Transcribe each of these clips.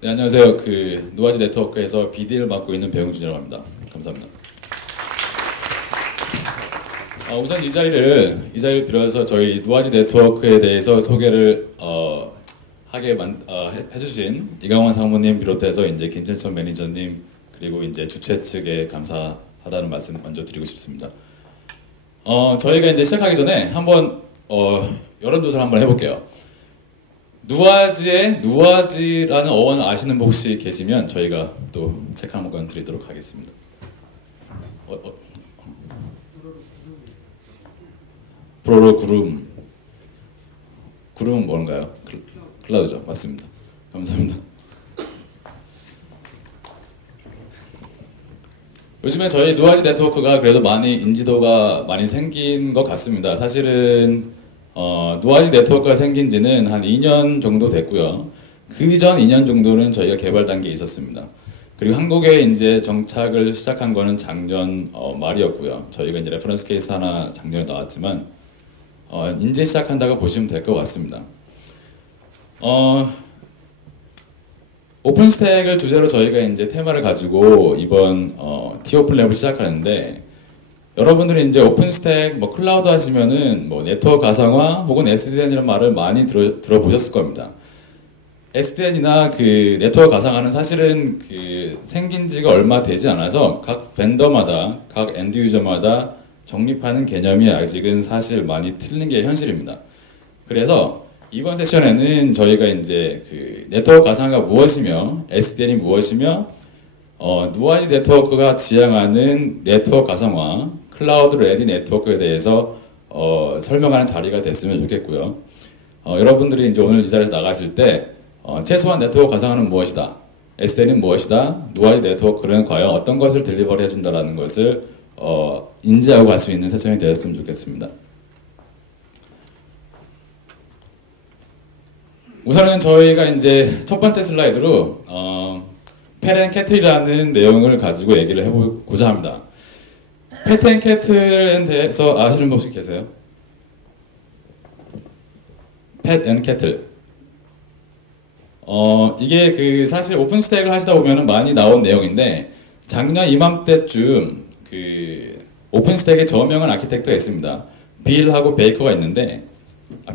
네, 안녕하세요. 누아지 네트워크에서 BD를 맡고 있는 배용준이라고 합니다. 감사합니다. 우선 이 자리를 빌어서 저희 누아지 네트워크에 대해서 소개를 해주신 이강원 상무님 비롯해서 이제 김철천 매니저님 그리고 이제 주최 측에 감사하다는 말씀 먼저 드리고 싶습니다. 저희가 이제 시작하기 전에 한번 여론조사를 한번 해볼게요. 누아지라는 어원 아시는 분 혹시 계시면 저희가 또 체크 한번 드리도록 하겠습니다. 프로로 구름은 뭔가요? 클라우드죠. 맞습니다. 감사합니다. 요즘에 저희 누아지 네트워크가 그래도 인지도가 많이 생긴 것 같습니다. 사실은 누아지 네트워크가 생긴 지는 한 2년 정도 됐고요. 그 전 2년 정도는 저희가 개발 단계에 있었습니다. 그리고 한국에 이제 정착을 시작한 거는 작년 말이었고요. 저희가 이제 레퍼런스 케이스 하나 작년에 나왔지만 이제 시작한다고 보시면 될 것 같습니다. 오픈스택을 주제로 저희가 이제 테마를 가지고 이번 티오픈랩을 시작하는데, 여러분들이 이제 오픈스택, 클라우드 하시면은 네트워크 가상화 혹은 SDN이라는 말을 많이 들어보셨을 겁니다. SDN이나 네트워크 가상화는 사실은 생긴 지가 얼마 되지 않아서 각 벤더마다, 각 엔드 유저마다 정립하는 개념이 아직은 사실 많이 틀린 게 현실입니다. 그래서 이번 세션에는 저희가 이제 네트워크 가상화가 무엇이며 SDN이 무엇이며 누아지 네트워크가 지향하는 네트워크 가상화, 클라우드 레디 네트워크에 대해서 설명하는 자리가 됐으면 좋겠고요. 여러분들이 이제 오늘 이 자리에서 나가실 때 최소한 네트워크 가상화는 무엇이다, SDN은 무엇이다, 누아지 네트워크는 과연 어떤 것을 딜리버리 해준다라는 것을 인지하고 갈 수 있는 세션이 되었으면 좋겠습니다. 우선은 저희가 이제 첫 번째 슬라이드로 팻앤캐틀이라는 내용을 가지고 얘기를 해보고자 합니다. 팻앤캐틀에 대해서 아시는 분 혹시 계세요? 팻앤캐틀. 이게 사실 오픈스택을 하시다 보면 많이 나온 내용인데, 작년 이맘때쯤 오픈스택의 저명한 아키텍트가 있습니다. 빌하고 베이커가 있는데,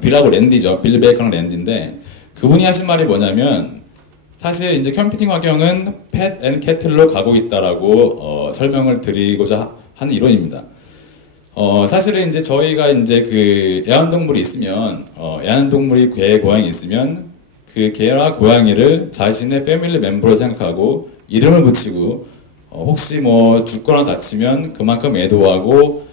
빌하고 랜디죠. 빌 베이커랑 랜디인데, 그분이 하신 말이 뭐냐면, 사실 이제 컴퓨팅 환경은 팻앤캐틀로 가고 있다라고 설명을 드리고자 하는 이론입니다. 사실은 이제 저희가 이제 애완동물이 있으면, 애완동물이 개, 고양이 있으면 그 개나 고양이를 자신의 패밀리 멤버로 생각하고 이름을 붙이고 혹시 죽거나 다치면 그만큼 애도하고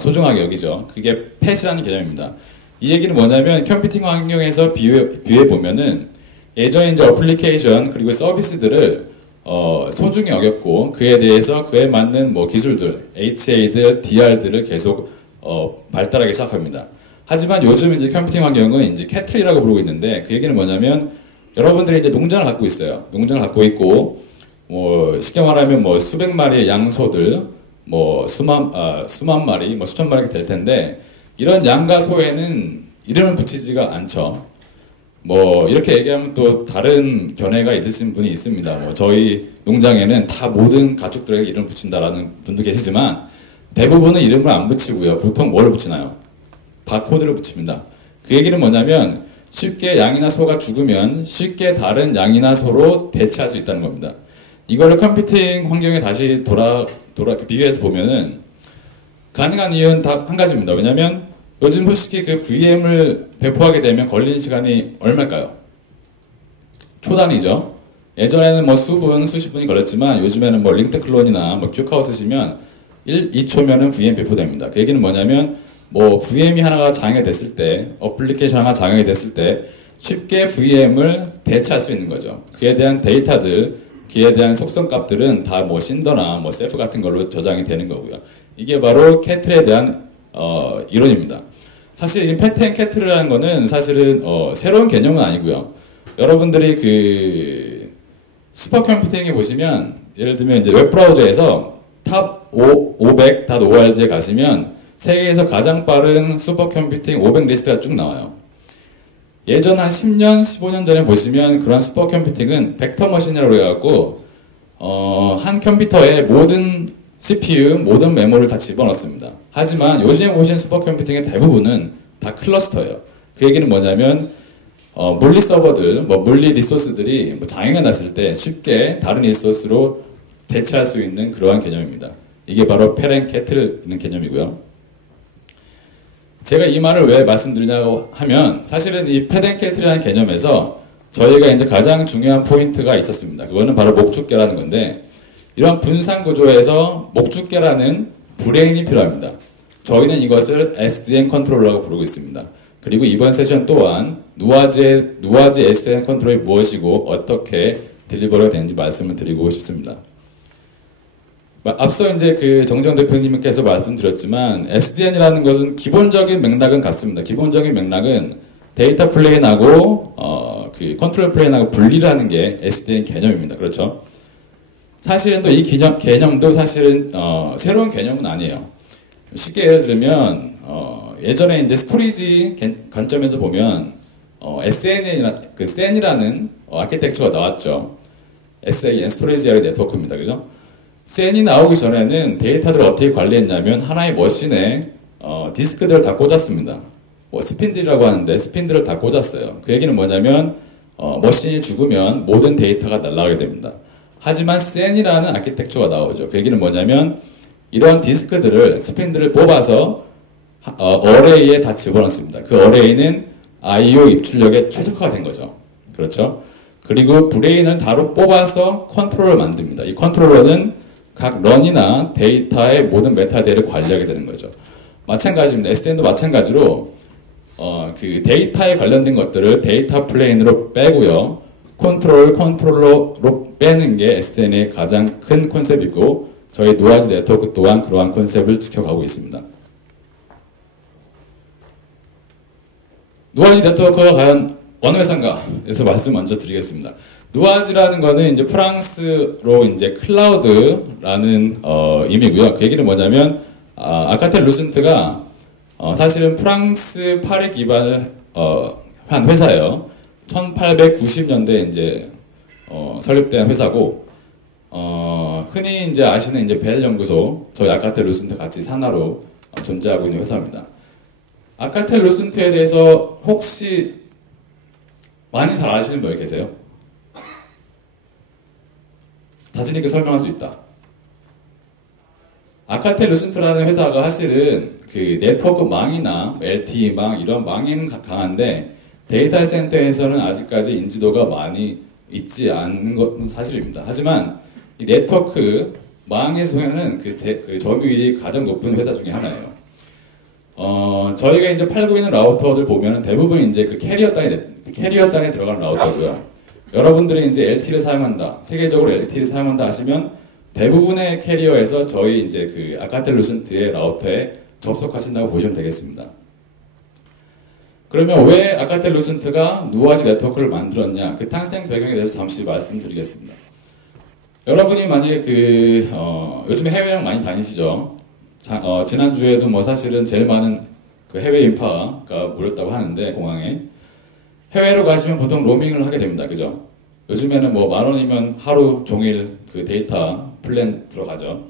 소중하게 여기죠. 그게 팻이라는 개념입니다. 이 얘기는 뭐냐면 컴퓨팅 환경에서 비유해 보면은 예전에 이제 어플리케이션 그리고 서비스들을 소중히 여겼고 그에 대해서 그에 맞는 기술들, HA들, DR들을 계속 발달하기 시작합니다. 하지만 요즘 이제 컴퓨팅 환경은 이제 캐틀이라고 부르고 있는데, 그 얘기는 뭐냐면 여러분들이 이제 농장을 갖고 있어요. 농장을 갖고 있고 쉽게 말하면 수백 마리의 양소들, 수만 마리, 수천 마리가 될 텐데, 이런 양과 소에는 이름을 붙이지가 않죠. 이렇게 얘기하면 또 다른 견해가 있으신 분이 있습니다. 저희 농장에는 다 모든 가축들에게 이름을 붙인다라는 분도 계시지만, 대부분은 이름을 안 붙이고요. 보통 뭘 붙이나요? 바코드를 붙입니다. 그 얘기는 뭐냐면 쉽게 양이나 소가 죽으면 쉽게 다른 양이나 소로 대체할 수 있다는 겁니다. 이거를 컴퓨팅 환경에 다시 비교해서 보면은 가능한 이유는 다 한 가지입니다. 왜냐면 요즘 솔직히 VM을 배포하게 되면 걸리는 시간이 얼마일까요? 초단위죠. 예전에는 수분, 수십 분이 걸렸지만 요즘에는 링트 클론이나 큐카오 쓰시면 2초면은 VM 배포됩니다. 그 얘기는 뭐냐면 VM이 하나가 장애가 됐을 때, 어플리케이션 하나가 장애가 됐을 때 쉽게 VM을 대체할 수 있는 거죠. 그에 대한 데이터들, 그에 대한 속성값들은 다 신더나 셀프 같은 걸로 저장이 되는 거고요. 이게 바로 캐틀에 대한 이론입니다. 사실 이 팻앤캐틀이라는 거는 사실은 새로운 개념은 아니고요. 여러분들이 슈퍼컴퓨팅에 보시면, 예를 들면 이제 웹브라우저에서 탑 500.org에 가시면 세계에서 가장 빠른 슈퍼컴퓨팅 500 리스트가 쭉 나와요. 예전 한 10년, 15년 전에 보시면 그런 슈퍼컴퓨팅은 벡터 머신이라고 해갖고 한 컴퓨터에 모든 CPU, 모든 메모를 다 집어넣습니다. 하지만 요즘에 보시는 슈퍼컴퓨팅의 대부분은 다 클러스터예요. 그 얘기는 뭐냐면 물리 서버들, 물리 리소스들이 장애가 났을 때 쉽게 다른 리소스로 대체할 수 있는 그러한 개념입니다. 이게 바로 페렌케틀이라는 개념이고요. 제가 이 말을 왜 말씀드리냐고 하면 사실은 이 페렌케틀이라는 개념에서 저희가 이제 가장 중요한 포인트가 있었습니다. 그거는 바로 목축계라는 건데 이런 분산 구조에서 목축계라는 브레인이 필요합니다. 저희는 이것을 SDN 컨트롤러라고 부르고 있습니다. 그리고 이번 세션 또한 누아지 SDN 컨트롤이 무엇이고 어떻게 딜리버가 되는지 말씀을 드리고 싶습니다. 앞서 이제 그 정정 대표님께서 말씀드렸지만 SDN이라는 것은 기본적인 맥락은 같습니다. 기본적인 맥락은 데이터 플레인하고 그 컨트롤 플레인하고 분리를 하는 게 SDN 개념입니다. 그렇죠? 사실은 또 이 개념도 사실은 새로운 개념은 아니에요. 쉽게 예를 들면 예전에 이제 스토리지 관점에서 보면 SN이라는 아키텍처가 나왔죠. SAN 스토리지 에리어 네트워크입니다. 그죠? SAN이 나오기 전에는 데이터들을 어떻게 관리했냐면 하나의 머신에 디스크들을 다 꽂았습니다. 스핀들이라고 하는데 스핀들을 다 꽂았어요. 그 얘기는 뭐냐면 머신이 죽으면 모든 데이터가 날아가게 됩니다. 하지만 SAN이라는 아키텍처가 나오죠. 그 얘기는 뭐냐면 이런 디스크들을 스핀들을 뽑아서 어레이에 다 집어넣습니다. 그 어레이는 I/O 입출력에 최적화가 된 거죠. 그렇죠? 그리고 브레인을 따로 뽑아서 컨트롤러를 만듭니다. 이 컨트롤러는 각 런이나 데이터의 모든 메타데이터를 관리하게 되는 거죠. 마찬가지입니다. SDN도 마찬가지로 그 데이터에 관련된 것들을 데이터 플레인으로 빼고요. 컨트롤러로 빼는 게 SDN의 가장 큰 컨셉이고 저희 누아지 네트워크 또한 그러한 컨셉을 지켜가고 있습니다. 누아지 네트워크가 과연 어느 회사인가에서 말씀 먼저 드리겠습니다. 누아지라는 거는 이제 프랑스로 이제 클라우드라는 의미고요. 그 얘기는 뭐냐면 알카텔 루센트가 사실은 프랑스 파리 기반을 한 회사예요. 1890년대에 이제 설립된 회사고 흔히 이제 아시는 이제 벨 연구소 저희 알카텔 루센트 같이 산하로 존재하고 있는 회사입니다. 알카텔 루센트에 대해서 혹시 많이 잘 아시는 분이 계세요? 자신 있게 설명할 수 있다. 알카텔 루센트라는 회사가 사실은 그 네트워크 망이나 LTE망 이런 망에는 강한데 데이터 센터에서는 아직까지 인지도가 많이 있지 않는 것은 사실입니다. 하지만 이 네트워크 망에서는 그 점유율이 가장 높은 회사 중에 하나예요. 저희가 이제 팔고 있는 라우터들 보면은 대부분 이제 그 캐리어 단에 들어가는 라우터고요. 여러분들이 이제 LTE를 사용한다, 세계적으로 LTE를 사용한다 하시면 대부분의 캐리어에서 저희 이제 그 알카텔 루센트의 라우터에 접속하신다고 보시면 되겠습니다. 그러면 왜 알카텔 루센트가 누아지 네트워크를 만들었냐? 그 탄생 배경에 대해서 잠시 말씀드리겠습니다. 여러분이 만약에 요즘에 해외여행 많이 다니시죠? 지난주에도 뭐 사실은 제일 많은 그 해외 인파가 몰렸다고 하는데 공항에 해외로 가시면 보통 로밍을 하게 됩니다. 그죠? 요즘에는 뭐 10,000원이면 하루 종일 그 데이터 플랜 들어가죠.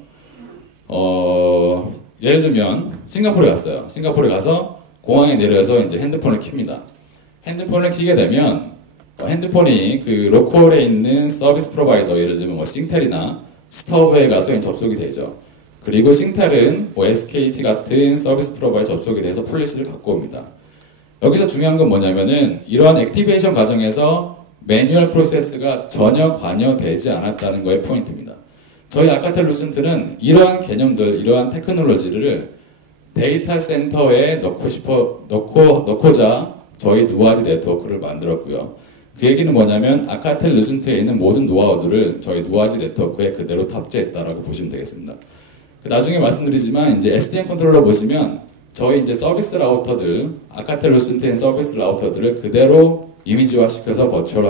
예를 들면 싱가포르에 갔어요. 싱가포르에 가서 공항에 내려서 이제 핸드폰을 킵니다. 핸드폰을 켜게 되면 핸드폰이 그 로컬에 있는 서비스 프로바이더 예를 들면 뭐 싱텔이나 스타워에 가서 접속이 되죠. 그리고 싱텔은 뭐 SKT 같은 서비스 프로바이더 접속이 돼서 플래시를 갖고 옵니다. 여기서 중요한 건 뭐냐면은 이러한 액티베이션 과정에서 매뉴얼 프로세스가 전혀 관여되지 않았다는 거의 포인트입니다. 저희 알카텔 루센트는 이러한 개념들, 이러한 테크놀로지를 데이터 센터에 넣고자 저희 누아지 네트워크를 만들었고요. 그 얘기는 뭐냐면 알카텔 루센트에 있는 모든 노하우들을 저희 누아지 네트워크에 그대로 탑재했다라고 보시면 되겠습니다. 나중에 말씀드리지만 이제 SDN 컨트롤러 보시면 저희 이제 서비스 라우터들, 알카텔 루센트에 있는 서비스 라우터들을 그대로 이미지화 시켜서 버추얼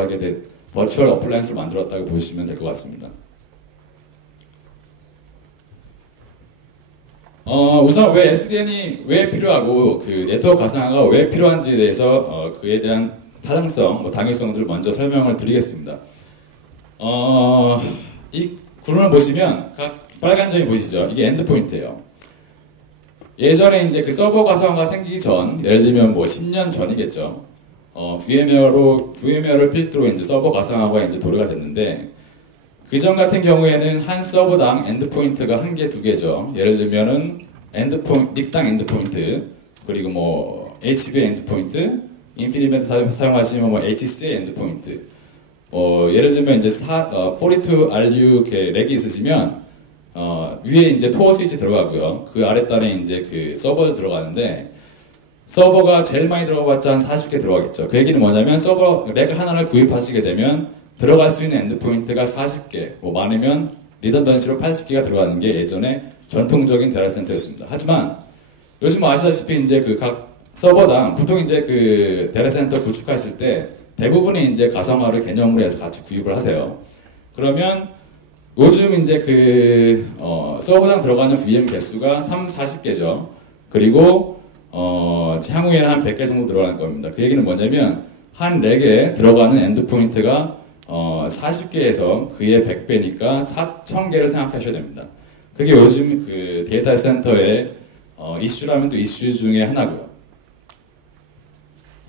어플라이언스를 만들었다고 보시면 될 것 같습니다. 우선 왜 SDN이 왜 필요하고 그 네트워크 가상화가 왜 필요한지에 대해서 그에 대한 타당성, 뭐 당위성들을 먼저 설명을 드리겠습니다. 이 구름을 보시면 각 빨간 점이 보이시죠? 이게 엔드포인트예요. 예전에 이제 그 서버 가상화가 생기기 전, 예를 들면 뭐 10년 전이겠죠. VMware를 필두로 이제 서버 가상화가 이제 도래가 됐는데, 그 전 같은 경우에는 한 서버당 엔드포인트가 한 개, 두 개죠. 예를 들면은 닉당 엔드포인트, 그리고 뭐 HB 엔드포인트, 인피니밴드 사용하시면 뭐 HCA 엔드포인트. 예를 들면 이제 42RU 렉이 있으시면 위에 이제 토어 스위치 들어가고요. 그 아랫단에 이제 그 서버를 들어가는데, 서버가 제일 많이 들어가봤자 한 40개 들어가겠죠. 그 얘기는 뭐냐면 서버 렉 하나를 구입하시게 되면 들어갈 수 있는 엔드포인트가 40개, 뭐 많으면 리던던시로 80개가 들어가는 게 예전에 전통적인 데이터 센터였습니다. 하지만 요즘 아시다시피 이제 그 각 서버당 보통 이제 그 데이터 센터 구축하실 때 대부분이 이제 가상화를 개념으로 해서 같이 구입을 하세요. 그러면 요즘 이제 그 서버당 들어가는 VM 개수가 40개죠. 그리고 향후에는 한 100개 정도 들어갈 겁니다. 그 얘기는 뭐냐면 한 렉에 들어가는 엔드포인트가 40개에서 그의 100배니까 4,000개를 생각하셔야 됩니다. 그게 요즘 그 데이터 센터의 이슈라면 또 이슈 중에 하나고요.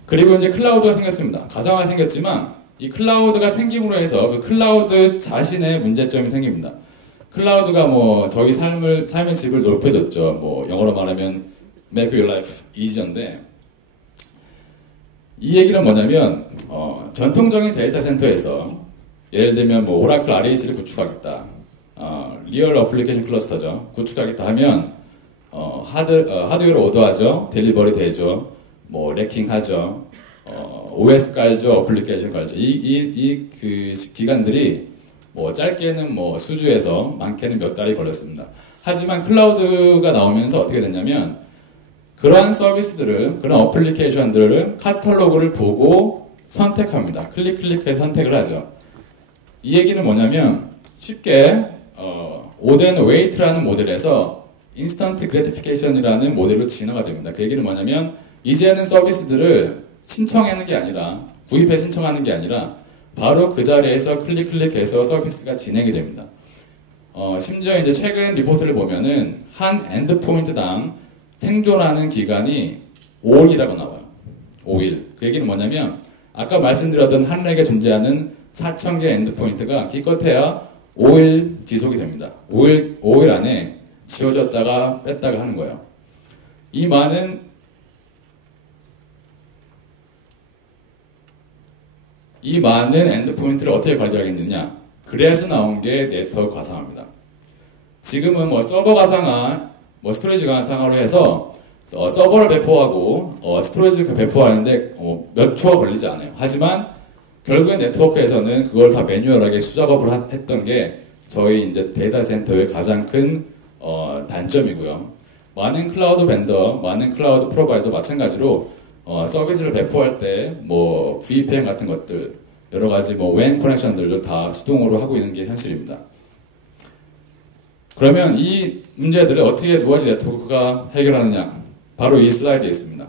그리고 이제 클라우드가 생겼습니다. 가상화가 생겼지만 이 클라우드가 생김으로 해서 그 클라우드 자신의 문제점이 생깁니다. 클라우드가 뭐 저희 삶의 질을 높여줬죠. 뭐 영어로 말하면 make your life easier인데, 이 얘기는 뭐냐면 전통적인 데이터 센터에서 예를 들면 뭐 오라클 RAC를 구축하겠다, 리얼 어플리케이션 클러스터죠. 구축하겠다 하면 하드웨어를 오더하죠. 델리버리 되죠. 뭐 레킹하죠. OS 깔죠. 어플리케이션 깔죠. 그 기간들이 뭐 짧게는 뭐 수주에서 많게는 몇 달이 걸렸습니다. 하지만 클라우드가 나오면서 어떻게 됐냐면 그러한 서비스들을, 그런 어플리케이션들을 카탈로그를 보고 선택합니다. 클릭해서 선택을 하죠. 이 얘기는 뭐냐면 쉽게 오덴 웨이트라는 모델에서 인스턴트 그래티피케이션이라는 모델로 진화가 됩니다. 그 얘기는 뭐냐면 이제는 서비스들을 신청하는 게 아니라, 구입해 신청하는 게 아니라 바로 그 자리에서 클릭해서 서비스가 진행이 됩니다. 심지어 이제 최근 리포트를 보면은 한 엔드포인트당 생존하는 기간이 5일이라고 나와요. 5일. 그 얘기는 뭐냐면 아까 말씀드렸던 한 렉에 존재하는 4,000개 엔드포인트가 기껏해야 5일 지속이 됩니다. 5일 안에 지워졌다가 뺐다가 하는 거예요. 이 많은 엔드포인트를 어떻게 관리하겠느냐. 그래서 나온 게 네트워크 가상화입니다. 지금은 뭐 서버 가상화, 뭐 스토리지 가상화로 해서 서버를 배포하고 스토리지 배포하는데 몇 초가 걸리지 않아요. 하지만 결국엔 네트워크에서는 그걸 다 매뉴얼하게 수작업을 했던 게 저희 이제 데이터 센터의 가장 큰 단점이고요. 많은 클라우드 벤더, 많은 클라우드 프로바이더 마찬가지로 서비스를 배포할 때 뭐 VPN 같은 것들, 여러 가지 뭐 WAN 커넥션들을 다 수동으로 하고 있는 게 현실입니다. 그러면 이 문제들을 어떻게 누아지 네트워크가 해결하느냐? 바로 이 슬라이드에 있습니다.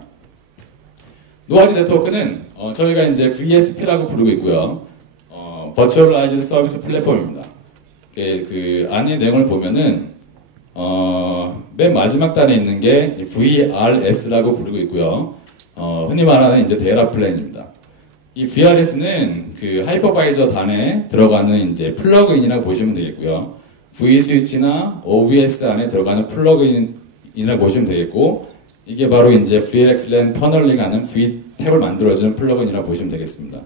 누아지 네트워크는 저희가 이제 VSP라고 부르고 있고요. Virtualized Service Platform입니다. 그 안의 내용을 보면은 맨 마지막 단에 있는 게 VRS라고 부르고 있고요. 흔히 말하는 이제 데이터 플랜입니다. 이 VRS는 그 하이퍼바이저 단에 들어가는 이제 플러그인이라고 보시면 되겠고요. vSwitch나 OVS 안에 들어가는 플러그인이라고 보시면 되겠고, 이게 바로 이제 VXLAN 터널링하는 vTab을 만들어주는 플러그인이라고 보시면 되겠습니다.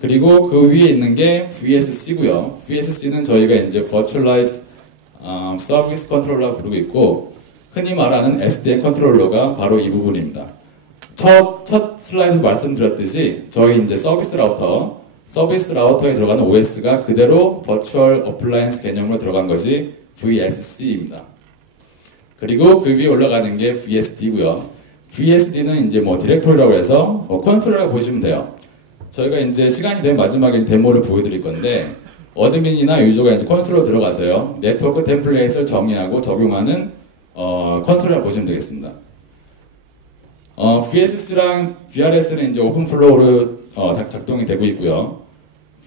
그리고 그 위에 있는 게 VSC고요. VSC는 저희가 이제 Virtualized Service Controller라고 부르고 있고, 흔히 말하는 SDN 컨트롤러가 바로 이 부분입니다. 첫 슬라이드에서 말씀드렸듯이 저희 이제 서비스 라우터에 들어가는 OS가 그대로 버추얼 어플라이언스 개념으로 들어간 것이 VSC입니다. 그리고 그 위에 올라가는 게 VSD고요. VSD는 이제 뭐 디렉토리라고 해서 컨트롤이라고 보시면 돼요. 저희가 이제 시간이 되면 마지막에 데모를 보여드릴 건데, 어드민이나 유저가 이제 컨트롤로 들어가서요, 네트워크 템플레이트를 정의하고 적용하는 컨트롤이라고 보시면 되겠습니다. VSC랑 VRS는 이제 오픈플로우로 작동이 되고 있고요.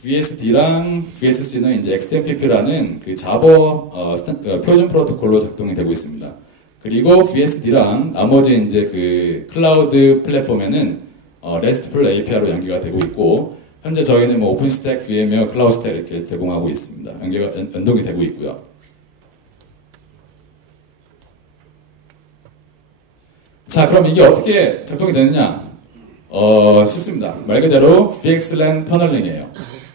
VSD랑 VSC는 이제 XMPP라는 그 자버 표준 프로토콜로 작동이 되고 있습니다. 그리고 VSD랑 나머지 이제 그 클라우드 플랫폼에는 RESTful API로 연계가 되고 있고, 현재 저희는 뭐 오픈스택, VMware, 클라우드스택 이렇게 제공하고 있습니다. 연동이 되고 있고요. 자, 그럼 이게 어떻게 작동이 되느냐? 쉽습니다. 말 그대로 VXLAN 터널링이에요.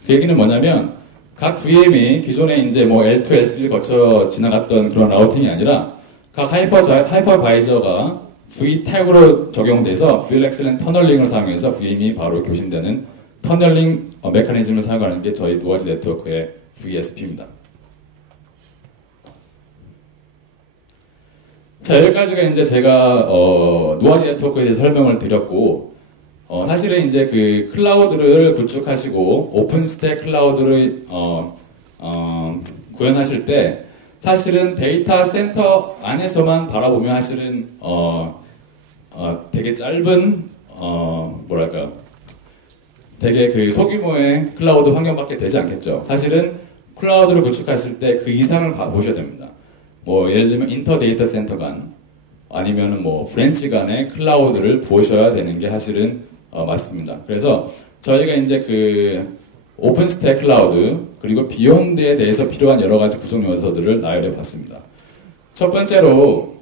그 얘기는 뭐냐면 각 VM이 기존에 이제 뭐 L2, L3를 거쳐 지나갔던 그런 라우팅이 아니라 각 하이퍼바이저가 VTag으로 적용돼서 VXLAN 터널링을 사용해서 VM이 바로 교신되는 터널링 메커니즘을 사용하는 게 저희 누아지 네트워크의 VSP입니다. 자, 여기까지가 이제 제가 누아지 네트워크에 대해서 설명을 드렸고, 사실은 이제 그 클라우드를 구축하시고 오픈스택 클라우드를 구현하실 때 사실은 데이터 센터 안에서만 바라보면 사실은 되게 짧은 뭐랄까 되게 그 소규모의 클라우드 환경밖에 되지 않겠죠. 사실은 클라우드를 구축하실 때 그 이상을 보셔야 됩니다. 뭐 예를 들면 인터 데이터 센터 간 아니면은 뭐 브랜치 간의 클라우드를 보셔야 되는 게 사실은 맞습니다. 그래서 저희가 이제 그 오픈스택 클라우드 그리고 비욘드에 대해서 필요한 여러 가지 구성 요소들을 나열해 봤습니다. 첫 번째로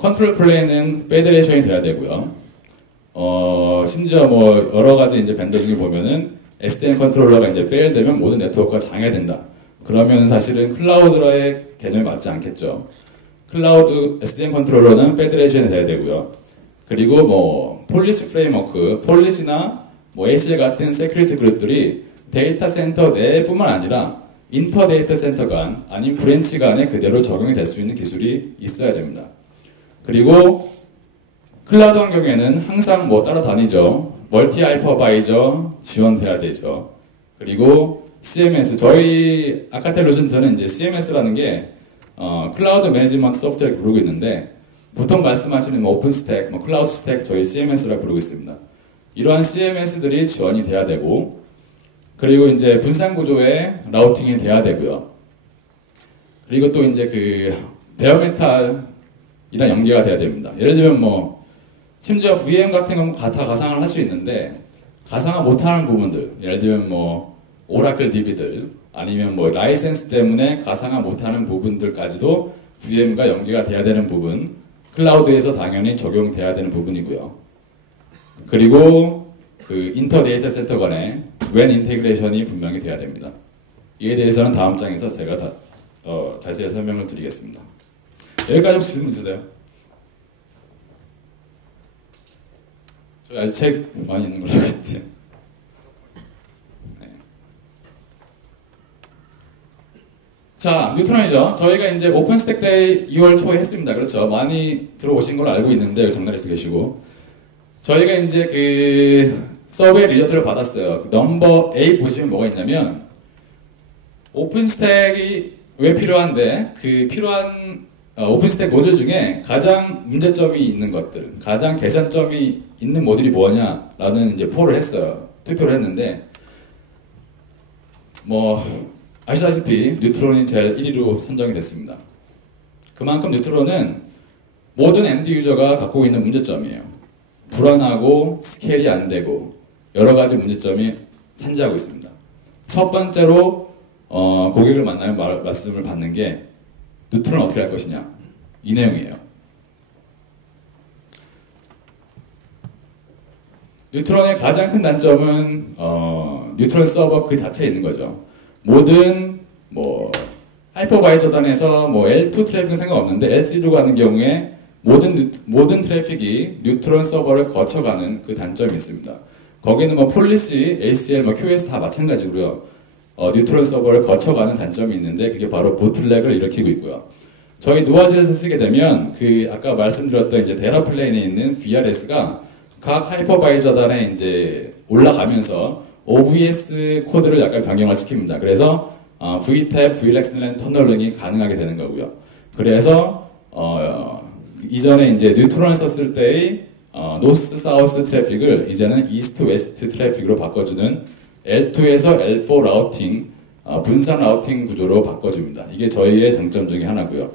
컨트롤 플레이는 페더레이션이 돼야 되고요. 심지어 뭐 여러 가지 이제 벤더 중에 보면은 SDN 컨트롤러가 이제 페일되면 모든 네트워크가 장애된다. 그러면 사실은 클라우드의 개념이 맞지 않겠죠. 클라우드 SDN 컨트롤러는 페더레이션이 돼야 되고요. 그리고 뭐 폴리시 프레임워크, 폴리시나 뭐 ACL 같은 세큐리티 그룹들이 데이터 센터 내뿐만 아니라 인터 데이터 센터 간 아니면 브랜치 간에 그대로 적용이 될 수 있는 기술이 있어야 됩니다. 그리고 클라우드 환경에는 항상 뭐 따라다니죠. 멀티 하이퍼바이저 지원돼야 되죠. 그리고 CMS, 저희 아카텔 루션트는 이제 CMS라는 게 클라우드 매니지먼트 소프트웨어를 부르고 있는데 보통 말씀하시는 뭐 오픈스택, 뭐 클라우드 스택 저희 CMS라고 부르고 있습니다. 이러한 CMS들이 지원이 돼야 되고 그리고 이제 분산 구조의 라우팅이 돼야 되고요. 그리고 또 이제 그 베어메탈이랑 연계가 돼야 됩니다. 예를 들면 뭐 심지어 VM 같은 건 다 가상을 할 수 있는데 가상화 못하는 부분들, 예를 들면 뭐 오라클 DB들 아니면 뭐 라이센스 때문에 가상화 못하는 부분들까지도 VM과 연계가 돼야 되는 부분, 클라우드에서 당연히 적용돼야 되는 부분이고요. 그리고 그 인터 데이터 센터 간의 WAN 인테그레이션이 분명히 돼야 됩니다. 이에 대해서는 다음 장에서 제가 자세히 설명을 드리겠습니다. 여기까지 혹시 질문 있으세요? 저 아직 책 많이 있는 걸로 알고 있대요. 네. 자, 뉴트론이죠. 저희가 이제 오픈스택 데이 2월 초에 했습니다. 그렇죠. 많이 들어오신 걸로 알고 있는데 정나리에서 계시고 저희가 이제 그 서브웨이 리저트를 받았어요. 그 넘버 8 보시면 뭐가 있냐면 오픈스택이 왜 필요한데 그 필요한 오픈스택 모듈 중에 가장 문제점이 있는 것들, 가장 개선점이 있는 모듈이 뭐냐라는 이제 포를 했어요. 투표를 했는데 뭐 아시다시피 뉴트론이 제일 1위로 선정이 됐습니다. 그만큼 뉴트론은 모든 엔드 유저가 갖고 있는 문제점이에요. 불안하고 스케일이 안 되고 여러 가지 문제점이 산재하고 있습니다. 첫 번째로 고객을 만나면 말씀을 받는 게 뉴트론을 어떻게 할 것이냐 이 내용이에요. 뉴트론의 가장 큰 단점은 뉴트론 서버 그 자체에 있는 거죠. 모든 뭐 하이퍼바이저단에서 뭐 L2 트래픽은 상관없는데 L3로 가는 경우에 모든 트래픽이 뉴트론 서버를 거쳐가는 그 단점이 있습니다. 거기는 뭐 폴리시, ACL, 뭐 QoS 다 마찬가지고요. 뉴트론 서버를 거쳐가는 단점이 있는데 그게 바로 보틀렉을 일으키고 있고요. 저희 누아지에서 쓰게 되면 그 아까 말씀드렸던 이제 데라플레인에 있는 VRS가 각 하이퍼바이저단에 이제 올라가면서 OVS 코드를 약간 변경을 시킵니다. 그래서 VTab, VXLAN 터널링이 가능하게 되는 거고요. 그래서 이전에 이제 뉴트론을 썼을 때의 노스 사우스 트래픽을 이제는 이스트 웨스트 트래픽으로 바꿔주는 L2에서 L4 라우팅, 분산 라우팅 구조로 바꿔줍니다. 이게 저희의 장점 중에 하나고요.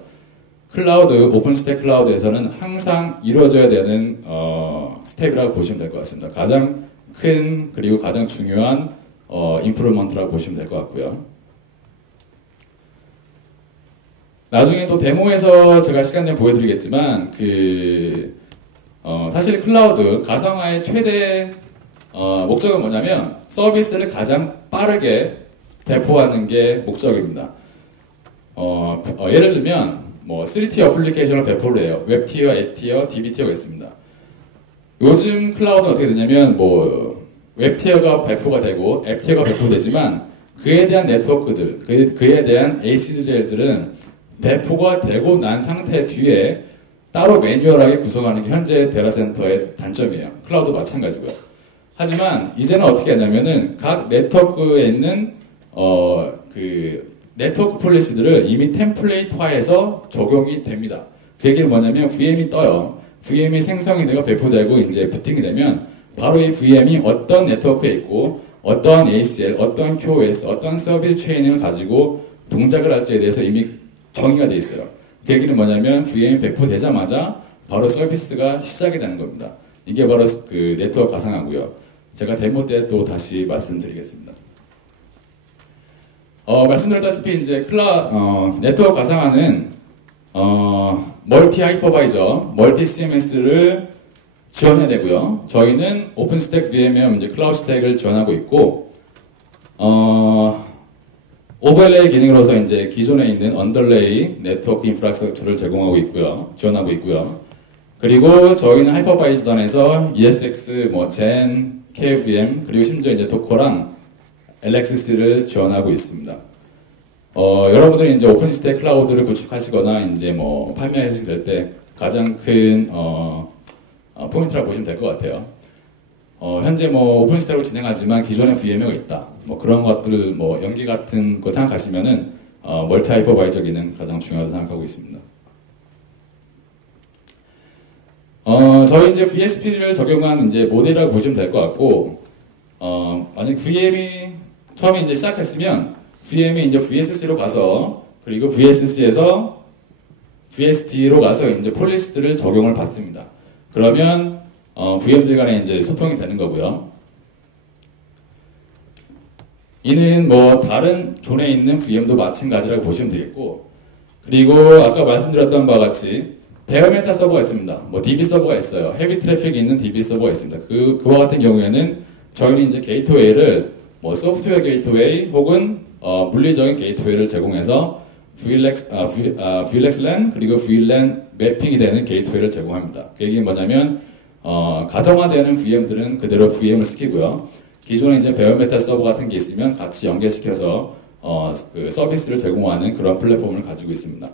클라우드, 오픈스택 클라우드에서는 항상 이루어져야 되는 스텝이라고 보시면 될 것 같습니다. 가장 큰 그리고 가장 중요한 임프루먼트라고 보시면 될 것 같고요. 나중에 또 데모에서 제가 시간 되면 보여드리겠지만 사실 클라우드 가상화의 최대 목적은 뭐냐면 서비스를 가장 빠르게 배포하는 게 목적입니다. 예를 들면 3티어 어플리케이션을 배포를 해요. 웹티어, 앱티어, DB티어가 있습니다. 요즘 클라우드는 어떻게 되냐면 웹티어가 배포가 되고 앱티어가 배포되지만 그에 대한 네트워크들, 그에 대한 ACDL들은 배포가 되고 난 상태 뒤에 따로 매뉴얼하게 구성하는 게 현재 데이터센터의 단점이에요. 클라우드 마찬가지고요. 하지만 이제는 어떻게 하냐면은 각 네트워크에 있는 네트워크 폴리시들을 이미 템플레이트화해서 적용이 됩니다. 그 얘기는 뭐냐면 VM이 떠요. VM이 생성이 되고 배포되고 이제 부팅이 되면 바로 이 VM이 어떤 네트워크에 있고 어떤 ACL, 어떤 QoS, 어떤 서비스 체인을 가지고 동작을 할지에 대해서 이미 정의가 돼 있어요. 그 얘기는 뭐냐면 VM이 배포되자마자 바로 서비스가 시작이 되는 겁니다. 이게 바로 그 네트워크 가상화고요. 제가 데모 때 또 다시 말씀드리겠습니다. 말씀드렸다시피 이제 네트워크 가상화는 멀티 하이퍼바이저, 멀티 CMS를 지원해야 되고요. 저희는 오픈스택 VMware 이제 클라우드 스택을 지원하고 있고 오버레이 기능으로서 이제 기존에 있는 언더레이 네트워크 인프라스트럭처를 제공하고 있고요. 지원하고 있고요. 그리고 저희는 하이퍼바이저단에서 ESX, 젠, KVM, 그리고 심지어 이제 도커랑 LXC를 지원하고 있습니다. 여러분들이 이제 오픈스택 클라우드를 구축하시거나 이제 판매하시게 될 때 가장 큰 포인트라고 보시면 될 것 같아요. 현재 오픈스택으로 진행하지만 기존에 VMware가 있다. 그런 것들 연기 같은 거 생각하시면은 멀티 하이퍼바이저 기능 가장 중요하다고 생각하고 있습니다. 저희 이제 VSP를 적용한 이제 모델이라고 보시면 될 것 같고, 만약 VM이 처음에 이제 시작했으면 VM이 이제 VSC로 가서 그리고 VSC에서 VSD로 가서 이제 폴리시들을 적용을 받습니다. 그러면 VM들 간에 이제 소통이 되는 거고요. 이는 다른 존에 있는 VM도 마찬가지라고 보시면 되겠고, 그리고 아까 말씀드렸던 바와 같이 베어메타 서버가 있습니다. DB 서버가 있어요. 헤비 트래픽이 있는 DB 서버가 있습니다. 그와 같은 경우에는 저희는 이제 게이트웨이를 소프트웨어 게이트웨이 혹은 물리적인 게이트웨이를 제공해서 VLAN 그리고 VLAN 매핑이 되는 게이트웨이를 제공합니다. 그 얘기는 뭐냐면 가정화되는 VM들은 그대로 VM을 시키고요. 기존에 이제 베어메타 서버 같은 게 있으면 같이 연계시켜서 그 서비스를 제공하는 그런 플랫폼을 가지고 있습니다.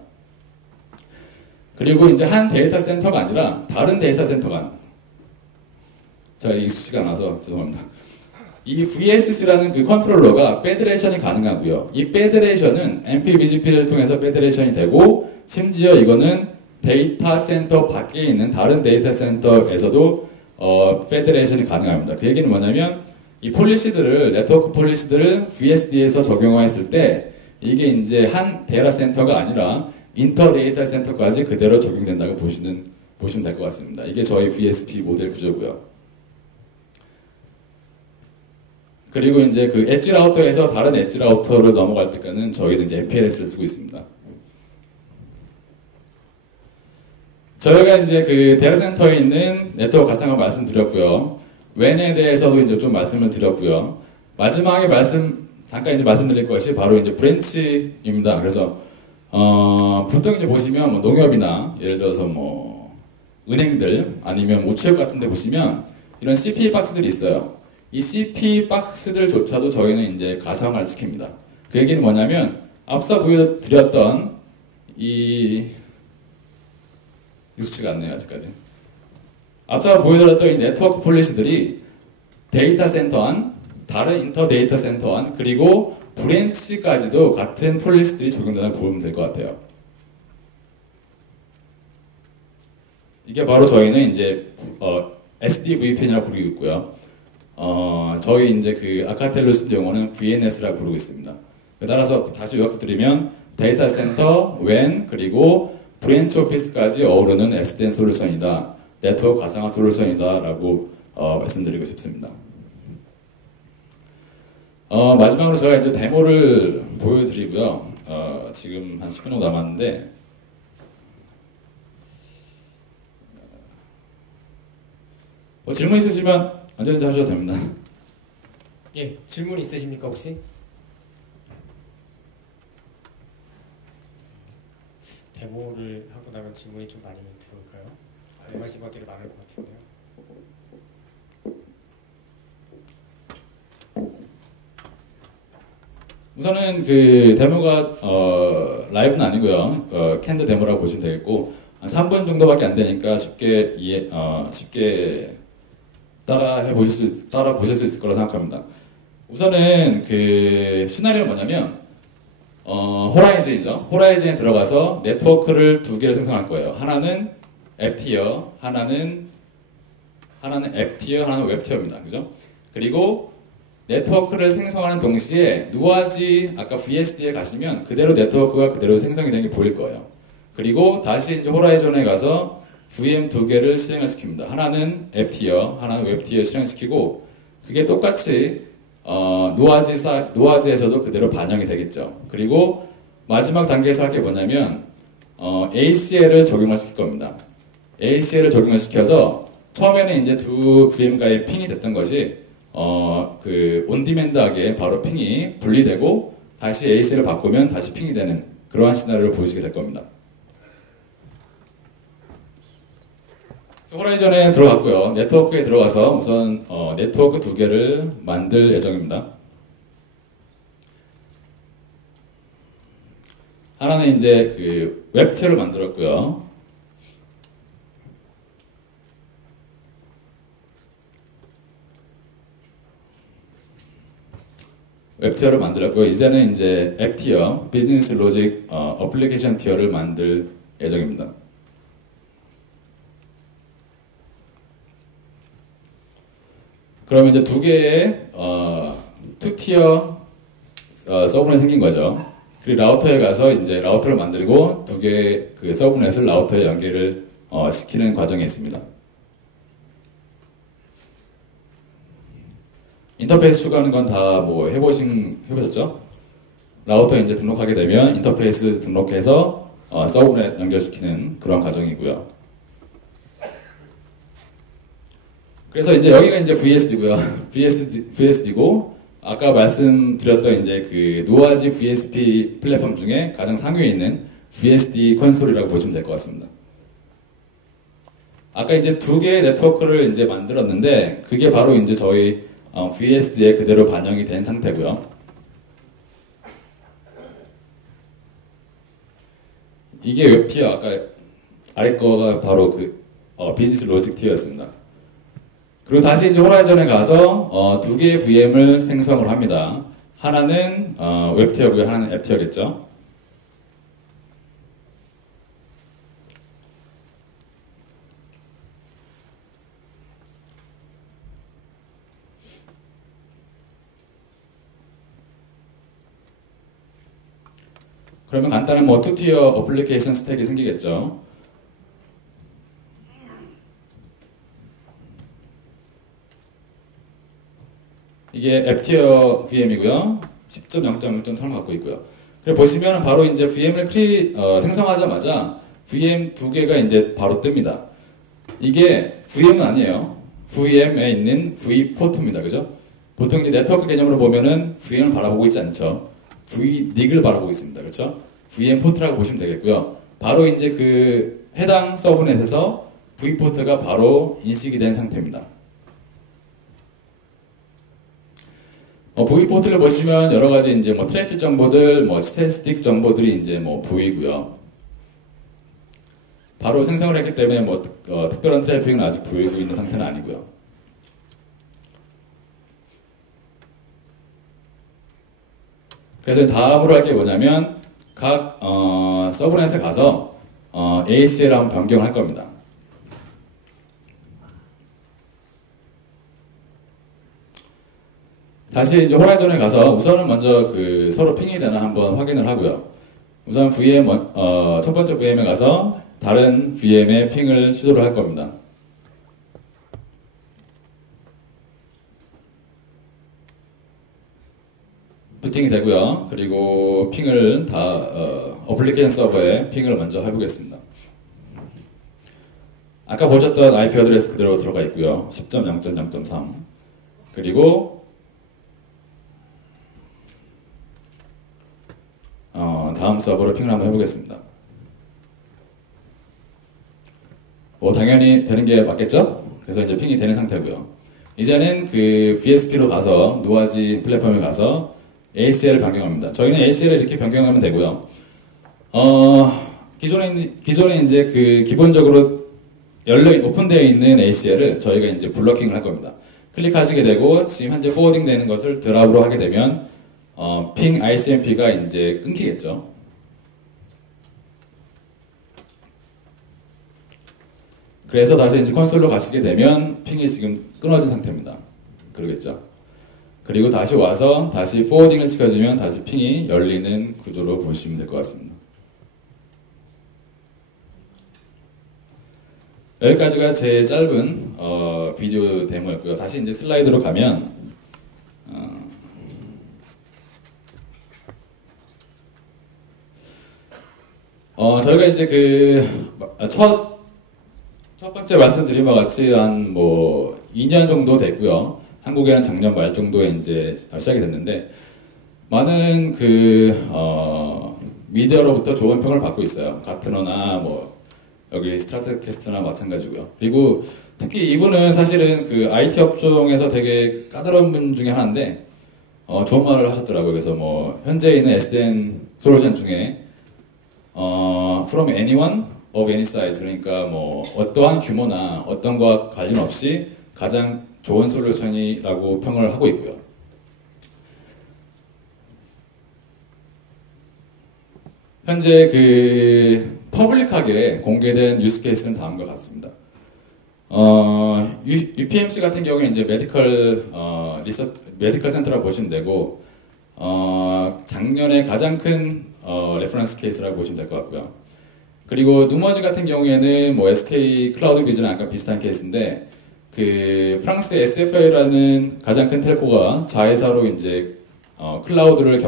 그리고 이제 한 데이터 센터가 아니라 다른 데이터 센터 간, 제가 익숙치가 않아서 죄송합니다. 이 VSC라는 그 컨트롤러가 페더레이션이 가능하고요. 이 페더레이션은 MPVGP를 통해서 페더레이션이 되고, 심지어 이거는 데이터 센터 밖에 있는 다른 데이터 센터에서도 페더레이션이 가능합니다. 그 얘기는 뭐냐면 이 폴리시들을, 네트워크 폴리시들을 VSD에서 적용했을 때 이게 이제 한 데이터 센터가 아니라 인터 데이터 센터까지 그대로 적용된다고 보시면 될 것 같습니다. 이게 저희 VSP 모델 구조고요. 그리고 이제 그 엣지 라우터에서 다른 엣지 라우터로 넘어갈 때까지는 저희는 이제 MPLS를 쓰고 있습니다. 저희가 이제 그 데이터 센터에 있는 네트워크 가상화 말씀드렸고요. WAN에 대해서도 이제 좀 말씀을 드렸고요. 마지막에 잠깐 이제 말씀드릴 것이 바로 이제 브랜치입니다. 그래서 보통 이제 보시면 농협이나 예를 들어서 은행들 아니면 우체국 같은 데 보시면 이런 CP 박스들이 있어요. 이 CP 박스들조차도 저희는 이제 가상화를 시킵니다. 그 얘기는 뭐냐면 앞서 보여드렸던 익숙치가 않네요, 아직까지. 앞서 보여드렸던 이 네트워크 폴리시들이 데이터 센터 안, 다른 인터 데이터 센터 안, 그리고 브랜치까지도 같은 폴리시들이 적용된다고 보면 될 것 같아요. 이게 바로 저희는 이제 SDVPN이라고 부르고 있고요. 저희 이제 그 아카텔루 같은 경우는 VNS라고 부르고 있습니다. 따라서 다시 요약드리면 데이터 센터, WAN, 그리고 브랜치 오피스까지 어우르는 SDN 솔루션이다. 네트워크 가상화 솔루션이다. 라고 말씀드리고 싶습니다. 마지막으로 제가 이제 데모를 보여드리고요. 지금 한 10분 정도 남았는데, 질문 있으시면 언제든지 하셔도 됩니다. 예, 질문 있으십니까 혹시? 데모를 하고 나면 질문이 좀 많이 들어올까요? 궁금하신 것들이 많을 것 같은데요. 우선은 그 데모가 라이브는 아니고요. 캔드 데모라고 보시면 되겠고, 한 3분 정도밖에 안 되니까 쉽게 따라 보실 수 있을 거라 생각합니다. 우선은 그 시나리오는 뭐냐면 호라이즌이죠. 호라이즌에 들어가서 네트워크를 두 개를 생성할 거예요. 하나는 앱티어, 하나는 앱티어, 하나는 웹티어입니다. 그죠? 그리고 네트워크를 생성하는 동시에 누아지 아까 VSD에 가시면 그대로 네트워크가 그대로 생성이 되는 게 보일 거예요. 그리고 다시 이제 호라이즌에 가서 VM 두 개를 실행을 시킵니다. 하나는 앱티어, 하나는 웹티어 실행시키고 그게 똑같이 누아지에서도 그대로 반영이 되겠죠. 그리고 마지막 단계에서 할 게 뭐냐면 ACL을 적용을 시킬 겁니다. ACL을 적용을 시켜서 처음에는 이제 두 VM과의 핑이 됐던 것이 그 온디맨드하게 바로 핑이 분리되고 다시 ACL을 바꾸면 다시 핑이 되는 그러한 시나리오를 보여주게 될 겁니다. 호라이즌에 들어갔고요. 네트워크에 들어가서 우선 네트워크 두 개를 만들 예정입니다. 하나는 이제 그 웹티어를 만들었고요. 웹티어를 만들었고요. 이제는 이제 앱티어, 비즈니스 로직 어플리케이션 티어를 만들 예정입니다. 그러면 이제 두 개의 투티어 서브넷이 생긴 거죠. 그리고 라우터에 가서 이제 라우터를 만들고 두 개의 그 서브넷을 라우터에 연결을 시키는 과정에 있습니다. 인터페이스 추가하는 건 다 뭐 해보셨죠? 라우터에 이제 등록하게 되면 인터페이스 등록해서 서브넷 연결시키는 그런 과정이고요. 그래서 이제 여기가 이제 VSD고요. VSD고 아까 말씀드렸던 이제 그 누아지 VSP 플랫폼 중에 가장 상위에 있는 VSD 콘솔이라고 보시면 될 것 같습니다. 아까 이제 두 개의 네트워크를 이제 만들었는데 그게 바로 이제 저희 VSD에 그대로 반영이 된 상태고요. 이게 웹티어 아까 아래 거가 바로 그 비즈니스 로직 티어였습니다. 그리고 다시 이제 호라이즌에 가서 두 개의 VM을 생성을 합니다. 하나는 웹티어고요, 하나는 앱티어겠죠. 그러면 간단한 뭐 투티어 어플리케이션 스택이 생기겠죠. 이게 앱티어 VM이고요. 10.0.1.3을 갖고 있고요. 그리고 보시면 바로 이제 VM을 생성하자마자 VM 두 개가 이제 바로 뜹니다. 이게 VM은 아니에요. VM에 있는 V포트입니다. 그죠? 보통 이제 네트워크 개념으로 보면은 VM을 바라보고 있지 않죠. VNIC을 바라보고 있습니다. 그렇죠? VM 포트라고 보시면 되겠고요. 바로 이제 그 해당 서브넷에서 V포트가 바로 인식이 된 상태입니다. V포트를 보시면 여러 가지 이제 뭐 트래픽 정보들, 뭐 스태티스틱 정보들이 이제 뭐 보이고요. 바로 생성을 했기 때문에 뭐 특별한 트래픽은 아직 보이고 있는 상태는 아니고요. 그래서 다음으로 할 게 뭐냐면 각 서브넷에 가서 ACL 한번 변경을 할 겁니다. 다시 이제 호라이즌에 가서 우선은 먼저 그 서로 핑이 되나 한번 확인을 하고요. 우선 VM, 첫 번째 VM에 가서 다른 VM의 핑을 시도를 할 겁니다. 부팅이 되고요. 그리고 핑을 어플리케이션 서버에 핑을 먼저 해보겠습니다. 아까 보셨던 IP 어드레스 그대로 들어가 있고요. 10.0.0.3 그리고 다음 서버로 핑을 한번 해보겠습니다. 당연히 되는 게 맞겠죠? 그래서 이제 핑이 되는 상태고요. 이제는 그 BSP로 가서 누아지 플랫폼에 가서 ACL을 변경합니다. 저희는 ACL을 이렇게 변경하면 되고요. 기존에 이제 그 기본적으로 오픈되어 있는 ACL을 저희가 이제 블러킹을 할 겁니다. 클릭하시게 되고 지금 현재 포워딩 되는 것을 드랍으로 하게 되면 핑 ICMP가 이제 끊기겠죠. 그래서 다시 이제 콘솔로 가시게 되면 핑이 지금 끊어진 상태입니다. 그러겠죠. 그리고 다시 와서 다시 포워딩을 시켜주면 다시 핑이 열리는 구조로 보시면 될 것 같습니다. 여기까지가 제 짧은 비디오 데모였고요. 다시 이제 슬라이드로 가면 저희가 이제 그 첫 번째 말씀드린 바와 같이 한 뭐 2년 정도 됐고요. 한국에는 작년 말 정도에 이제 시작이 됐는데 많은 그 미디어로부터 좋은 평을 받고 있어요. 가트너나 뭐 여기 스트라트캐스트나 마찬가지고요. 그리고 특히 이분은 사실은 그 IT 업종에서 되게 까다로운 분 중에 하나인데 좋은 말을 하셨더라고요. 그래서 뭐 현재 있는 SDN 솔루션 중에 from anyone of any size 그러니까 뭐 어떠한 규모나 어떤 것과 관련 없이 가장 좋은 솔루션이라고 평을 하고 있고요. 현재 그 퍼블릭하게 공개된 유스 케이스는 다음과 같습니다. UPMC 같은 경우는 이제 메디컬 센터라고 보시면 되고 작년에 가장 큰 레퍼런스 케이스라고 보시면 될 것 같고요. 그리고 누머지 같은 경우에는 뭐 SK 클라우드 비즈랑 약간 비슷한 케이스인데 그 프랑스 SFA라는 가장 큰 텔코가 자회사로 이제 클라우드를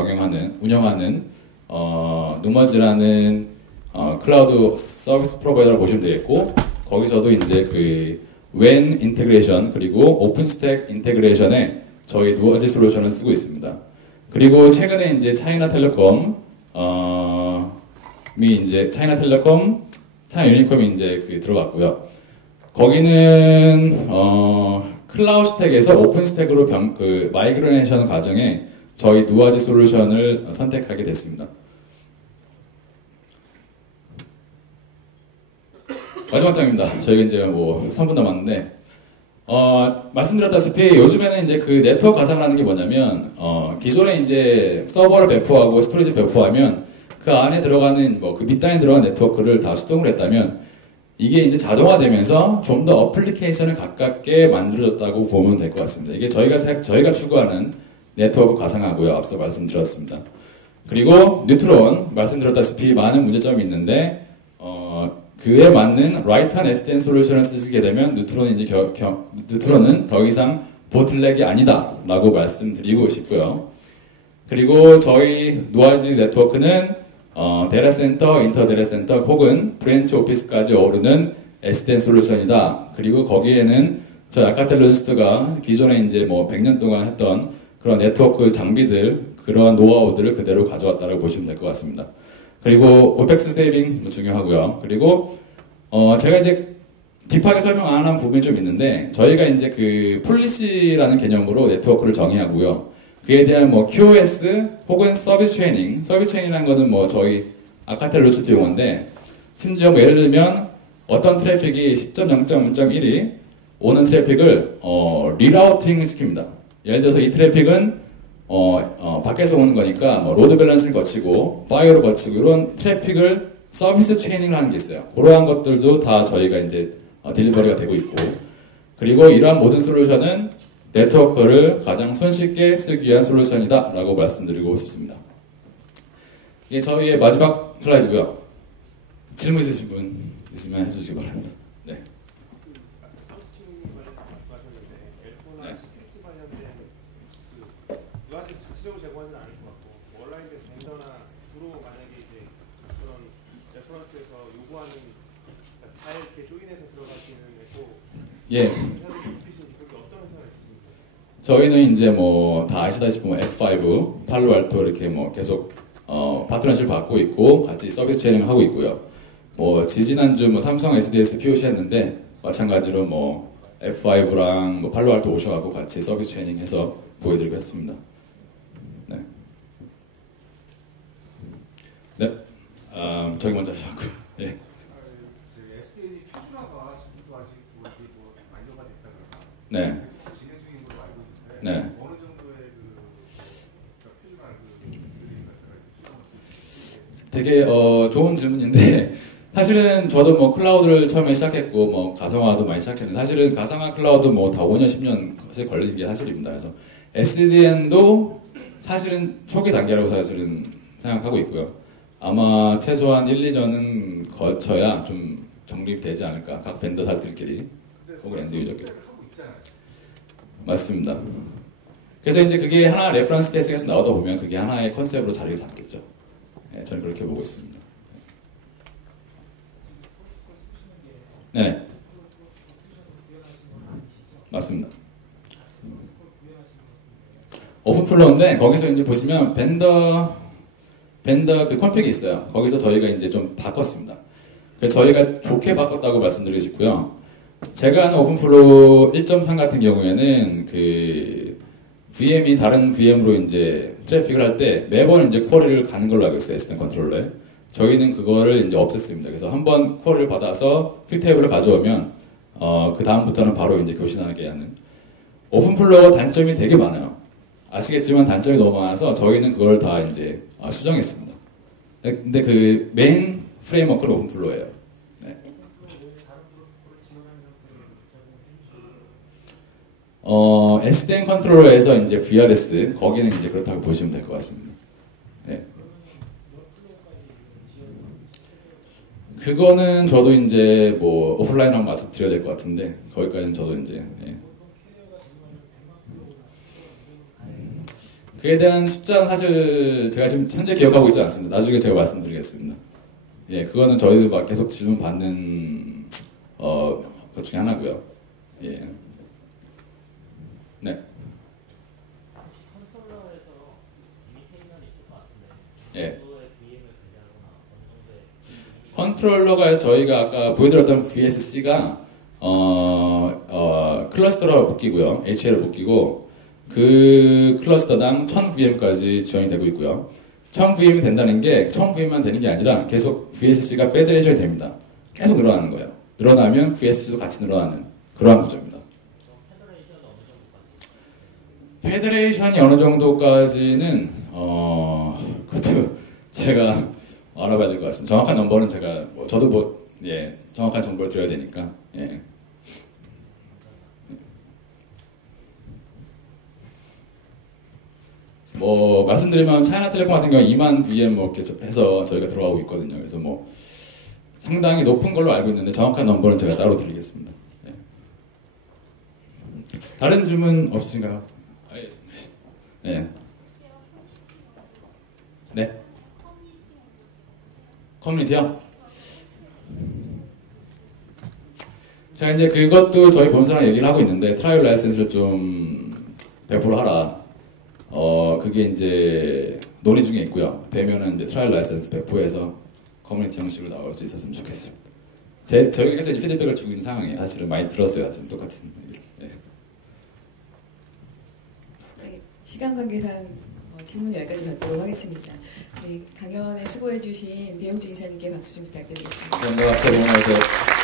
운영하는 누머지라는 클라우드 서비스 프로바이더를 보시면 되겠고 거기서도 이제 그 WAN 인테그레이션 그리고 오픈스택 인테그레이션에 저희 누머지 솔루션을 쓰고 있습니다. 그리고 최근에 이제 차이나텔레콤이 차이나 유니콤이 이제 그 들어갔고요. 거기는 클라우드 스택에서 오픈 스택으로 마이그레이션 과정에 저희 누아지 솔루션을 선택하게 됐습니다. 마지막 장입니다. 저희가 이제 뭐 3분 남았는데 말씀드렸다시피 요즘에는 이제 그 네트워크 가상이라는 게 뭐냐면 기존에 이제 서버를 배포하고 스토리지 배포하면 그 안에 들어가는 뭐 그 밑단에 들어간 네트워크를 다 수동으로 했다면 이게 이제 자동화되면서 좀 더 어플리케이션을 가깝게 만들어졌다고 보면 될 것 같습니다. 이게 저희가 추구하는 네트워크 가상화고요. 앞서 말씀드렸습니다. 그리고 뉴트론 말씀드렸다시피 많은 문제점이 있는데 그에 맞는 라이트한 SDN 솔루션을 쓰시게 되면 뉴트론은 더 이상 보틀렉이 아니다라고 말씀드리고 싶고요. 그리고 저희 누아지 네트워크는 데이터 센터, 인터 데이터 센터 혹은 브랜치 오피스까지 어우르는 SDN 솔루션이다. 그리고 거기에는 저희 알카텔로지스트가 기존에 이제 뭐 100년 동안 했던 그런 네트워크 장비들, 그런 노하우들을 그대로 가져왔다고 보시면 될 것 같습니다. 그리고 오펙스 세이빙 중요하고요. 그리고 제가 이제 딥하게 설명 안 한 부분이 좀 있는데 저희가 이제 그 폴리시라는 개념으로 네트워크를 정의하고요. 그에 대한 뭐 QoS 혹은 서비스 체인이라는 거는 뭐 저희 아카텔 로스트 용어인데 심지어 뭐 예를 들면 어떤 트래픽이 10.0.0.1이 오는 트래픽을 리라우팅 시킵니다. 예를 들어서 이 트래픽은 밖에서 오는 거니까 뭐 로드 밸런스를 거치고 파이어를 거치고 이런 트래픽을 서비스 체이닝을 하는 게 있어요. 그러한 것들도 다 저희가 이제 딜리버리가 되고 있고 그리고 이러한 모든 솔루션은 네트워크를 가장 손쉽게 쓰기 위한 솔루션이다 라고 말씀드리고 싶습니다. 이게 저희의 마지막 슬라이드고요. 질문 있으신 분 있으면 해주시기 바랍니다. 네. 자체적으로 제공하지는 않을 것 같고 온라인에서 벤더나 주로 만약에 이제 그런 레퍼런스에서 요구하는 잘 이렇게 조인해서 들어가시는 또 예. 어떤 회사가 있습니까? 저희는 이제 뭐 다 아시다시피 뭐 F5, 팔로알토 이렇게 뭐 계속 파트너십 받고 있고 같이 서비스 쉐어링 하고 있고요. 뭐 지지난주 뭐 삼성 SDS POC 했는데 마찬가지로 뭐 F5랑 뭐 팔로알토 오셔갖고 같이 서비스 쉐어링 해서 보여드리고 했습니다. 네. 네. 저기 먼저 하시고요. 예. SDN 표준화가 지금도 아직 뭐 완료가 됐다 그러나 네. 진행 중인 걸로 알고 있는데 네. 어느 정도의 표준화 되게 좋은 질문인데 사실은 저도 뭐 클라우드를 처음에 시작했고 뭐 가상화도 많이 시작했는데 사실은 가상화 클라우드 뭐 다 5년 10년 걸리는 게 사실입니다. 그래서 SDN도 사실은 초기 단계라고 사실은 생각하고 있고요. 아마 최소한 1, 2년은 거쳐야 좀 정립되지 않을까. 각 벤더사들끼리 혹은 엔드 유저끼리. 맞습니다. 그래서 이제 그게 하나 레퍼런스 케이스가 계속 나오다 보면 그게 하나의 컨셉으로 자리를 잡겠죠. 네, 저는 그렇게 보고 있습니다. 네. 맞습니다. 오픈플로우인데 거기서 이제 보시면 벤더 그 컴픽이 있어요. 거기서 저희가 이제 좀 바꿨습니다. 그래서 저희가 좋게 바꿨다고 말씀드리고 싶고요. 제가 하는 오픈플로우 1.3 같은 경우에는 그 VM이 다른 VM으로 이제 트래픽을 할 때 매번 이제 쿼리를 가는 걸로 알고 있어요. SD 컨트롤러에. 저희는 그거를 이제 없앴습니다. 그래서 한번 쿼리를 받아서 픽테이블을 가져오면 그 다음부터는 바로 이제 교신하게 하는. 오픈플로우가 단점이 되게 많아요. 아시겠지만 단점이 너무 많아서 저희는 그걸 다 이제 수정했습니다. 근데 그 메인 프레임워크는 오픈플로우예요. 네. SDN 컨트롤러에서 이제 VRS 거기는 이제 그렇다고 보시면 될 것 같습니다. 네. 그거는 저도 이제 뭐 오프라인하고 말씀드려야 될 것 같은데 거기까지는 저도 이제 예. 그에 대한 숫자는 사실 제가 지금 현재 기억하고 있지 않습니다. 나중에 제가 말씀드리겠습니다. 예, 그거는 저희도 막 계속 질문 받는 것 중에 하나고요. 예. 네. 예. 컨트롤러가 저희가 아까 보여드렸던 VSC가 클러스터로 묶이고요. HL을 묶이고 그 클러스터당 1000VM까지 지원이 되고 있고요. 1000VM이 된다는 게 1000VM만 되는 게 아니라 계속 VSC가 페더레이션이 됩니다. 계속 늘어나는 거예요. 늘어나면 VSC도 같이 늘어나는 그러한 구조입니다. 페더레이션이 어느 정도까지는 그것도 제가 알아봐야 될 것 같습니다. 정확한 넘버는 제가 저도 예, 정확한 정보를 드려야 되니까 예. 뭐 말씀드리면 차이나텔레콤 같은 경우 2만 VM 뭐 이렇게 해서 저희가 들어가고 있거든요. 그래서 뭐 상당히 높은 걸로 알고 있는데 정확한 넘버는 제가 따로 드리겠습니다. 예. 다른 질문 없으신가요? 예. 네. 커뮤니티요? 제가 이제 그것도 저희 본사랑 얘기를 하고 있는데 트라이얼 라이센스를 좀 배포를 하라. 그게 이제 논의 중에 있고요. 되면은 이제 트라이얼 라이센스 배포해서 커뮤니티 형식으로 나올 수 있었으면 좋겠습니다. 저희에게서 이제 피드백을 주고 있는 상황이에요. 사실은 많이 들었어요. 지금 똑같은 얘기를. 예. 네, 시간 관계상 질문 여기까지 받도록 하겠습니다. 네, 강연에 수고해주신 배용준 이사님께 박수 좀 부탁드리겠습니다. 감사합니다. 새해 복 많이 받으세요.